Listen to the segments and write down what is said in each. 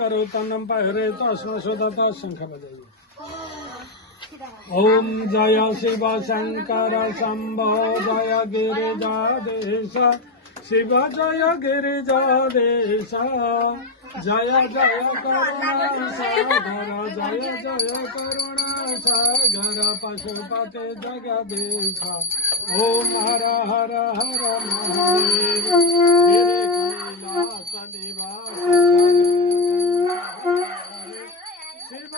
करो तन्नम पहरे तो श्वशोदता शंख बजाइए। ओम जय शिव शंकर शंभो जय गिरिजाधीश शिव जय गिरिजाधीश जय जय करुणा सागर जय जय करुणा सागर पशुपति जगदीश ओम हर हर हर महादेव गिरि कैलास निवास शिव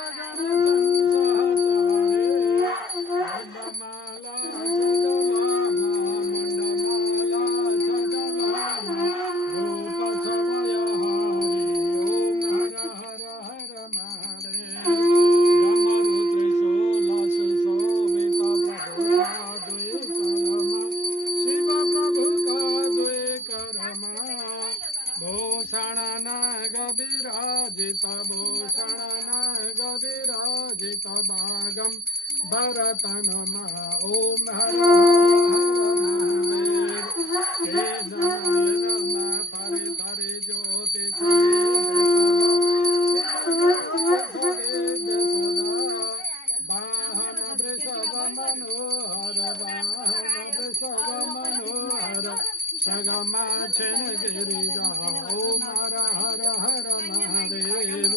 जन विराजित भूषण नाग विराजित भागम भरतन ओम हर हर महादेव परे परे ज्योति वाहन वृषभ मनोहर सगमा छिन गिरिजा ओम हर हर हर महादेव